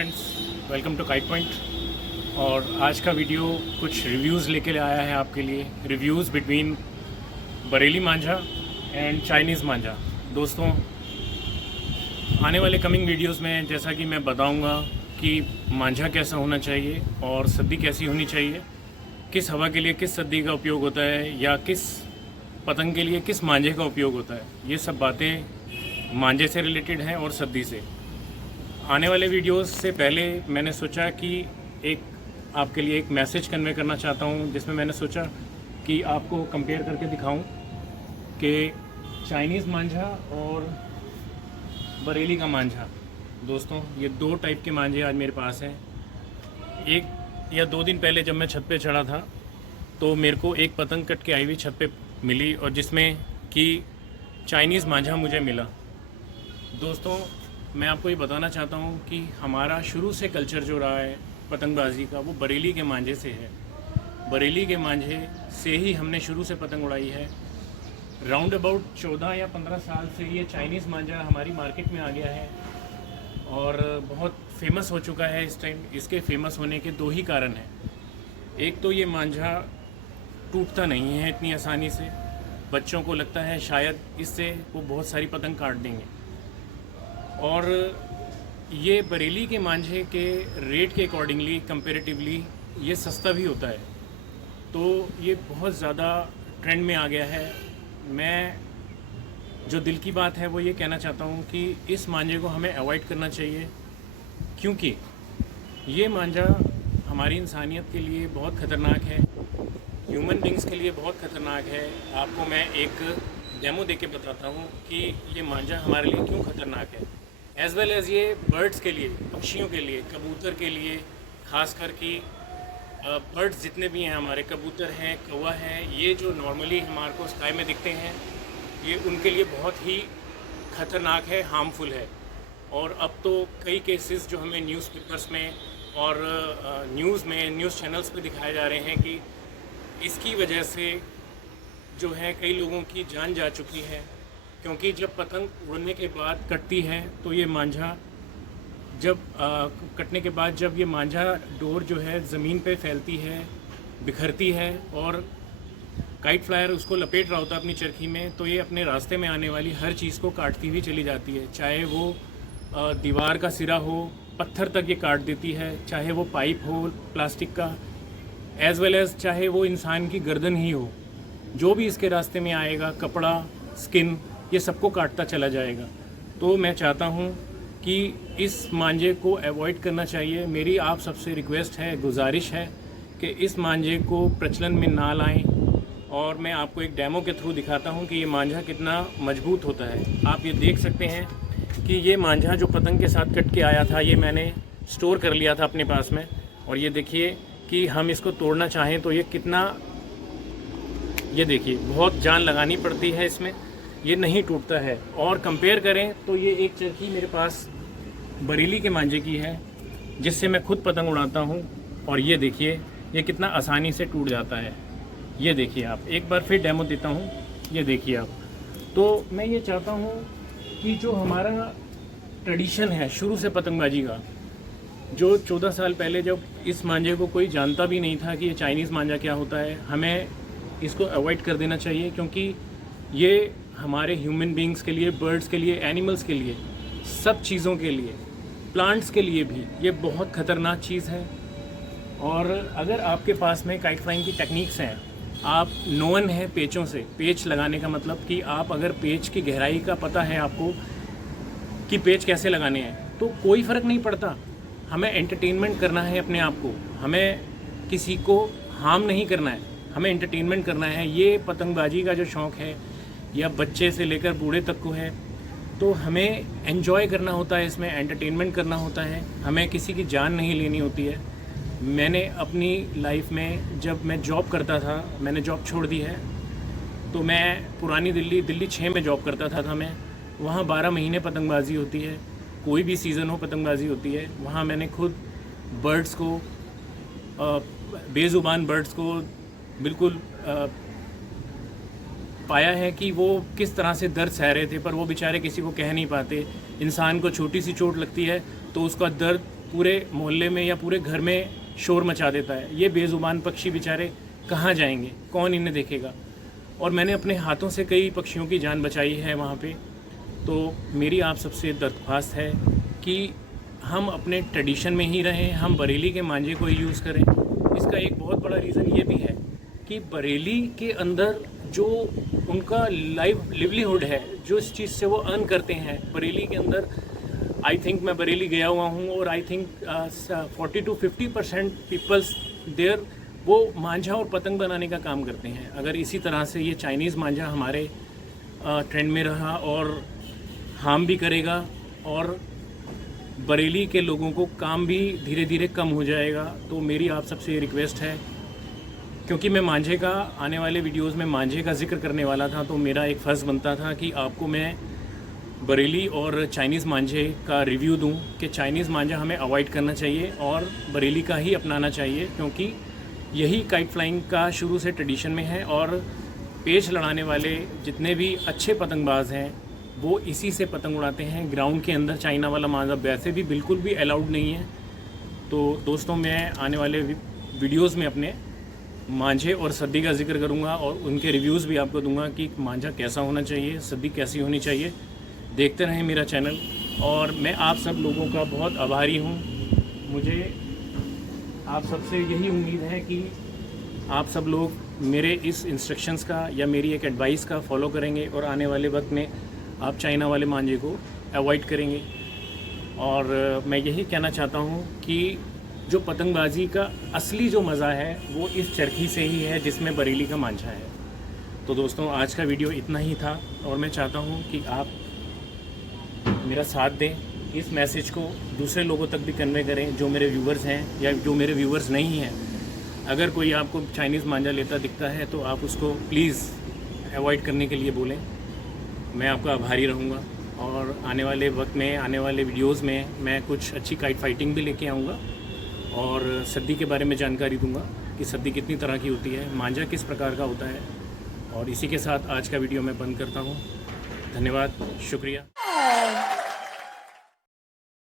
Friends, welcome to kite point. और आज का वीडियो कुछ रिव्यूज़ लेके आया है आपके लिए। रिव्यूज़ बिटवीन बरेली मांझा एंड चाइनीज़ मांझा। दोस्तों, आने वाले कमिंग वीडियोस में जैसा कि मैं बताऊंगा कि मांझा कैसा होना चाहिए और सद्दी कैसी होनी चाहिए, किस हवा के लिए किस सद्दी का उपयोग होता है या किस पतंग के लिए किस मांझे का उपयोग होता है, ये सब बातें मांझे से रिलेटेड हैं और सद्दी से। आने वाले वीडियोस से पहले मैंने सोचा कि एक आपके लिए एक मैसेज कन्वे करना चाहता हूँ, जिसमें मैंने सोचा कि आपको कंपेयर करके दिखाऊं कि चाइनीज़ मांझा और बरेली का मांझा। दोस्तों, ये दो टाइप के मांझे आज मेरे पास हैं। एक या दो दिन पहले जब मैं छत पे चढ़ा था तो मेरे को एक पतंग कट के आई हुई छत पे मिली और जिसमें कि चाइनीज़ मांझा मुझे मिला। दोस्तों, मैं आपको ये बताना चाहता हूँ कि हमारा शुरू से कल्चर जो रहा है पतंगबाजी का, वो बरेली के मांझे से है। बरेली के मांझे से ही हमने शुरू से पतंग उड़ाई है। राउंड अबाउट 14 या 15 साल से ये चाइनीज़ मांझा हमारी मार्केट में आ गया है और बहुत फेमस हो चुका है इस टाइम। इसके फेमस होने के दो ही कारण हैं। एक तो ये मांझा टूटता नहीं है इतनी आसानी से। बच्चों को लगता है शायद इससे वो बहुत सारी पतंग काट देंगे। और ये बरेली के मांझे के रेट के अकॉर्डिंगली कंपैरेटिवली ये सस्ता भी होता है, तो ये बहुत ज़्यादा ट्रेंड में आ गया है। मैं जो दिल की बात है वो ये कहना चाहता हूँ कि इस मांझे को हमें अवॉइड करना चाहिए, क्योंकि ये मांझा हमारी इंसानियत के लिए बहुत ख़तरनाक है, ह्यूमन बींग्स के लिए बहुत ख़तरनाक है। आपको मैं एक डेमो देके बताता हूँ कि ये मांझा हमारे लिए क्यों ख़तरनाक है, एज़ वेल एज़ ये बर्ड्स के लिए, पक्षियों के लिए, कबूतर के लिए, ख़ासकर कि बर्ड्स जितने भी हैं हमारे, कबूतर हैं, कौवा है, ये जो नॉर्मली हमारे को स्काई में दिखते हैं, ये उनके लिए बहुत ही ख़तरनाक है, हार्मफुल है। और अब तो कई केसेस जो हमें न्यूज़पेपर्स में और न्यूज़ चैनल्स पे दिखाए जा रहे हैं कि इसकी वजह से जो है कई लोगों की जान जा चुकी है। क्योंकि जब पतंग उड़ने के बाद कटती है तो ये मांझा जब कटने के बाद जब ये मांझा डोर जो है ज़मीन पे फैलती है, बिखरती है और काइट फ्लायर उसको लपेट रहा होता है अपनी चरखी में, तो ये अपने रास्ते में आने वाली हर चीज़ को काटती हुई चली जाती है। चाहे वो दीवार का सिरा हो, पत्थर तक ये काट देती है, चाहे वो पाइप हो प्लास्टिक का, एज़ वेल एज़ चाहे वो इंसान की गर्दन ही हो। जो भी इसके रास्ते में आएगा, कपड़ा, स्किन, ये सबको काटता चला जाएगा। तो मैं चाहता हूँ कि इस मांझे को अवॉइड करना चाहिए। मेरी आप सबसे रिक्वेस्ट है, गुजारिश है कि इस मांझे को प्रचलन में ना लाएं। और मैं आपको एक डेमो के थ्रू दिखाता हूँ कि ये मांझा कितना मजबूत होता है। आप ये देख सकते हैं कि ये मांझा जो पतंग के साथ कट के आया था, ये मैंने स्टोर कर लिया था अपने पास में। और ये देखिए कि हम इसको तोड़ना चाहें तो ये कितना, ये देखिए बहुत जान लगानी पड़ती है इसमें, ये नहीं टूटता है। और कंपेयर करें तो ये एक चरखी मेरे पास बरेली के मांझे की है जिससे मैं खुद पतंग उड़ाता हूँ, और ये देखिए ये कितना आसानी से टूट जाता है। ये देखिए, आप एक बार फिर डेमो देता हूँ, ये देखिए आप। तो मैं ये चाहता हूँ कि जो हमारा ट्रेडिशन है शुरू से पतंगबाजी का, जो 14 साल पहले जब इस मांझे को कोई जानता भी नहीं था कि ये चाइनीज़ मांझा क्या होता है, हमें इसको अवॉइड कर देना चाहिए। क्योंकि ये हमारे ह्यूमन बींग्स के लिए, बर्ड्स के लिए, एनिमल्स के लिए, सब चीज़ों के लिए, प्लांट्स के लिए भी ये बहुत ख़तरनाक चीज़ है। और अगर आपके पास में काइट फ्लाइंग की टेक्निक्स हैं, आप नोन है पेचों से, पेच लगाने का मतलब कि आप अगर पेच की गहराई का पता है आपको कि पेच कैसे लगाने हैं, तो कोई फ़र्क नहीं पड़ता। हमें एंटरटेनमेंट करना है अपने आप को, हमें किसी को हार्म नहीं करना है, हमें एंटरटेनमेंट करना है। ये पतंगबाजी का जो शौक़ है, या बच्चे से लेकर बूढ़े तक को है, तो हमें एंजॉय करना होता है, इसमें एंटरटेनमेंट करना होता है, हमें किसी की जान नहीं लेनी होती है। मैंने अपनी लाइफ में, जब मैं जॉब करता था, मैंने जॉब छोड़ दी है, तो मैं पुरानी दिल्ली 6 में जॉब करता था मैं। वहाँ 12 महीने पतंगबाजी होती है, कोई भी सीज़न हो पतंगबाजी होती है। वहाँ मैंने खुद बर्ड्स को, बेज़ुबान बर्ड्स को बिल्कुल पाया है कि वो किस तरह से दर्द सह रहे थे, पर वो बेचारे किसी को कह नहीं पाते। इंसान को छोटी सी चोट लगती है तो उसका दर्द पूरे मोहल्ले में या पूरे घर में शोर मचा देता है। ये बेज़ुबान पक्षी बेचारे कहाँ जाएंगे, कौन इन्हें देखेगा। और मैंने अपने हाथों से कई पक्षियों की जान बचाई है वहाँ पे। तो मेरी आप सबसे दरख्वास्त है कि हम अपने ट्रेडिशन में ही रहें, हम बरेली के मांझे को ही यूज़ करें। इसका एक बहुत बड़ा रीज़न ये भी है कि बरेली के अंदर जो उनका लिवलीहुड है, जो इस चीज़ से वो अर्न करते हैं, बरेली के अंदर आई थिंक, मैं बरेली गया हुआ हूँ और I think 40 to 50% peoples there वो मांझा और पतंग बनाने का काम करते हैं। अगर इसी तरह से ये चाइनीज़ मांझा हमारे ट्रेंड में रहा और हार्म भी करेगा और बरेली के लोगों को काम भी धीरे धीरे कम हो जाएगा। तो मेरी आप सबसे ये रिक्वेस्ट है, क्योंकि मैं मांझे का आने वाले वीडियोस में मांझे का जिक्र करने वाला था, तो मेरा एक फ़र्ज़ बनता था कि आपको मैं बरेली और चाइनीज़ मांझे का रिव्यू दूं कि चाइनीज़ मांझा हमें अवॉइड करना चाहिए और बरेली का ही अपनाना चाहिए, क्योंकि यही काइट फ्लाइंग का शुरू से ट्रेडिशन में है। और पेच लड़ाने वाले जितने भी अच्छे पतंगबाज हैं वो इसी से पतंग उड़ाते हैं। ग्राउंड के अंदर चाइना वाला मांझा वैसे भी बिल्कुल भी अलाउड नहीं है। तो दोस्तों, मैं आने वाले वीडियोज़ में अपने मांझे और सद्दी का जिक्र करूंगा और उनके रिव्यूज़ भी आपको दूंगा कि मांझा कैसा होना चाहिए, सद्दी कैसी होनी चाहिए। देखते रहें मेरा चैनल, और मैं आप सब लोगों का बहुत आभारी हूं। मुझे आप सबसे यही उम्मीद है कि आप सब लोग मेरे इस इंस्ट्रक्शंस का या मेरी एक एडवाइस का फॉलो करेंगे और आने वाले वक्त में आप चाइना वाले मांझे को अवॉइड करेंगे। और मैं यही कहना चाहता हूं कि जो पतंगबाजी का असली जो मज़ा है वो इस चरखी से ही है जिसमें बरेली का मांझा है। तो दोस्तों, आज का वीडियो इतना ही था और मैं चाहता हूं कि आप मेरा साथ दें, इस मैसेज को दूसरे लोगों तक भी कन्वे करें जो मेरे व्यूवर्स हैं या जो मेरे व्यूवर्स नहीं हैं। अगर कोई आपको चाइनीज़ मांझा लेता दिखता है तो आप उसको प्लीज़ अवॉइड करने के लिए बोलें। मैं आपका आभारी रहूँगा और आने वाले वक्त में, आने वाले वीडियोज़ में मैं कुछ अच्छी काइट फाइटिंग भी लेके आऊँगा और सद्दी के बारे में जानकारी दूंगा कि सद्दी कितनी तरह की होती है, मांझा किस प्रकार का होता है। और इसी के साथ आज का वीडियो मैं बंद करता हूँ। धन्यवाद, शुक्रिया।